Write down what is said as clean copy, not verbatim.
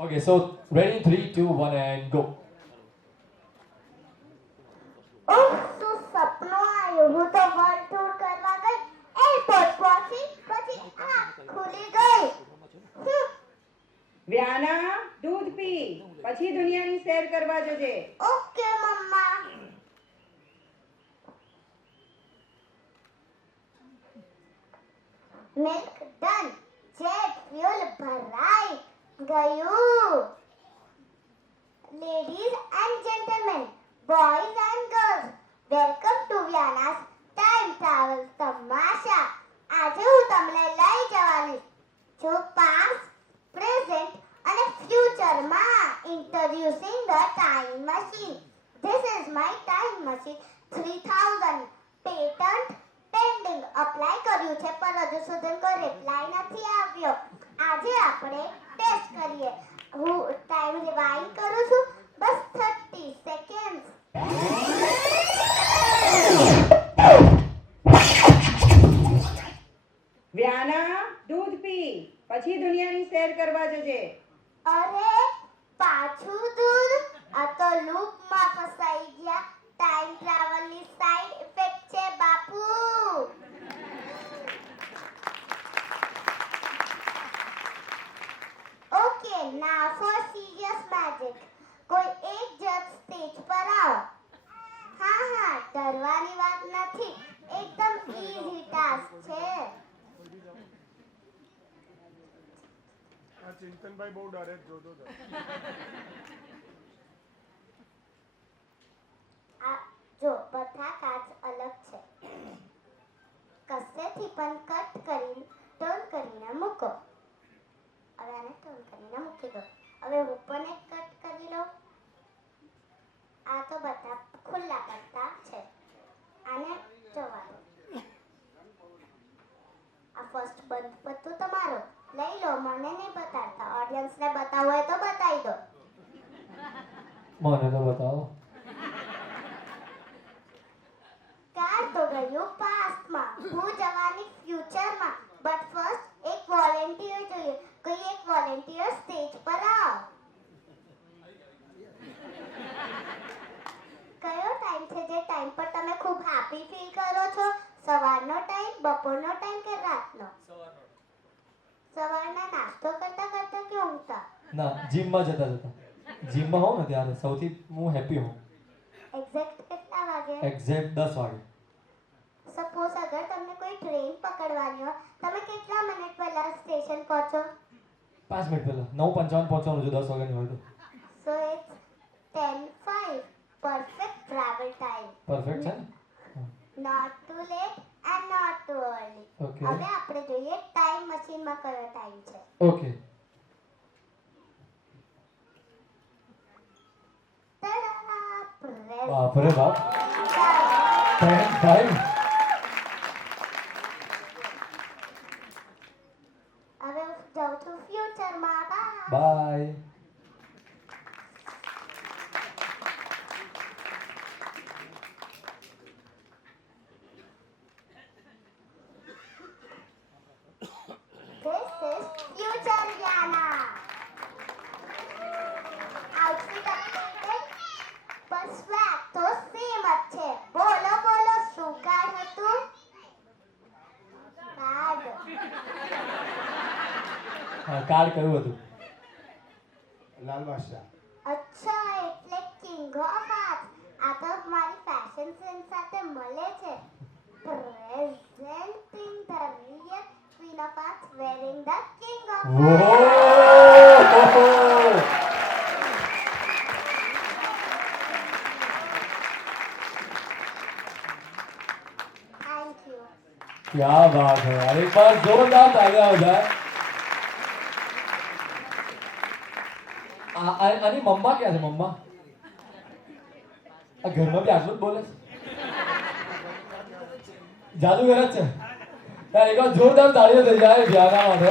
Okay, so ready in 3, 2, 1 and go. ઉફ, શું સપનું આવ્યું. હું તો વર્લ્ડ ટૂર કરવા ગઈ, એરપોર્ટ પહોંચી, પછી આંખ ખુલી ગઈ. વ્યાના દૂધ પી પછી દુનિયાની સૈર કરવા જજે. ઓકે મમ્મા. Milk done. જેટ ફ્યુલ ભરાઈ ગયું. Ladies and gentlemen, boys and girls, welcome to Viyana's time travel તમાશા. આજે હું તમને લઈ જવાની છું પાસ્ટ, પ્રેઝન્ટ અને ફ્યુચરમાં. Introducing the time machine. This is my time machine 3000 patent pending. Apply કર્યું છે પણ હજુ સુધી કોઈ રિપ્લાય નથી આવ્યો. આજે આપણે ટેસ્ટ કરીએ. હું ટાઈમ રિવાઇન્ડ કરું છું, બસ 30 સેકન્ડ્સ. વ્યાના દૂધ પી પછી દુનિયાની સૈર કરવા જજે. અરે પાછું દૂધ. આ તો લૂપમાં ફસાઈ ગયા. ટાઈમ ટ્રાવેલની સાઇડ ઇફેક્ટ છે બાપુ. Okay, now for serious magic. કોઈ એક જજ સ્ટેજ પર આવો. હા, ડરવાની વાત નથી, એકદમ ઈઝી ટાસ્ક છે. આ ચિંતનભાઈ બહુ ડરે જ જોતો હતો. આ જો બધા કાચ અલગ છે. કસેથી પણ કટ કરીને ટર્ન કરીને મૂકો. હવે આને ટર્ન કરીને મૂકી દો. હવે હું પણ એક કટ કરી લઉં. આ તો બધા ખુલ્લા પત્તા છે, આને જવા દો. આ ફર્સ્ટ બંધ પત્તું તમારો લઈ લો. મને નહીં બતાડતા, ઓડિયન્સને બતાવવું હોય તો બતાવી દો. મને તો બતાવો. કાર તો ગયું પાસ્ટમાં, હું જવાની ફ્યુચરમાં. બટ ફર્સ્ટ એક વોલેન્ટિયર જોઈએ. કોઈ એક વોલેન્ટિયર સ્ટેજ પર આવો. કયો ટાઈમ છે જે ટાઈમ પર તમે ખૂબ હેપી ફીલ કરો છો? સવારનો ટાઈમ, બપોરનો ટાઈમ કે રાતનો? સવારના નાસ્તો કરતા કરતા કે ઊંઘતા? ના, જીમમાં જતા જતા. જીમમાં હોઉં ને ત્યારે સૌથી હું હેપી હોઉં. એક્ઝેક્ટ કેટલા વાગે? એક્ઝેક્ટ 10 વાગે. સપોઝ અગર તમને કોઈ ટ્રેન પકડવાની હોય, તમે કેટલા મિનિટ પહેલા સ્ટેશન પહોંચો? 5 મિનિટ પહેલા. 9:55 પહોંચવાનું છે 10 વાગ્યાની હોય તો. So it's 10:05. Perfect travel time. Perfect છે ને? Not too late and not too early. Okay. હવે આપણે જોઈએ ટાઈમ મશીનમાં કયો ટાઈમ છે. ઓકે. તડા! Press બાપ રે બાપ. time. ટાઈમ. હવે હું જાઉં છું ફ્યુચરમાં. Bye. Bye. This is future Yana. Outfit updated, but swag તો same જ છે. બોલો બોલો શું કાર્ડ હતું? કાર્ડ. હા, કાર્ડ કયું હતું? લાલ બાદશાહ. અચ્છા, એટલે કિંગ ઓફ આર્ટ્સ. આ તો મારી ફેશન સેન્સ સાથે મળે છે. Presenting the real queen of hearts wearing the king of hearts. Oh! Thank you. क्या बात है यार, एक बार जोरदार तालियां हो जाए. આની મમ્મા ક્યાં છે? મમ્મા આ ઘરમાં બી આટલું જ બોલે છે? જાદુગર જ છે યાર. એક વાર જોરદાર તાળીઓ થઈ જાય વ્યાના માટે.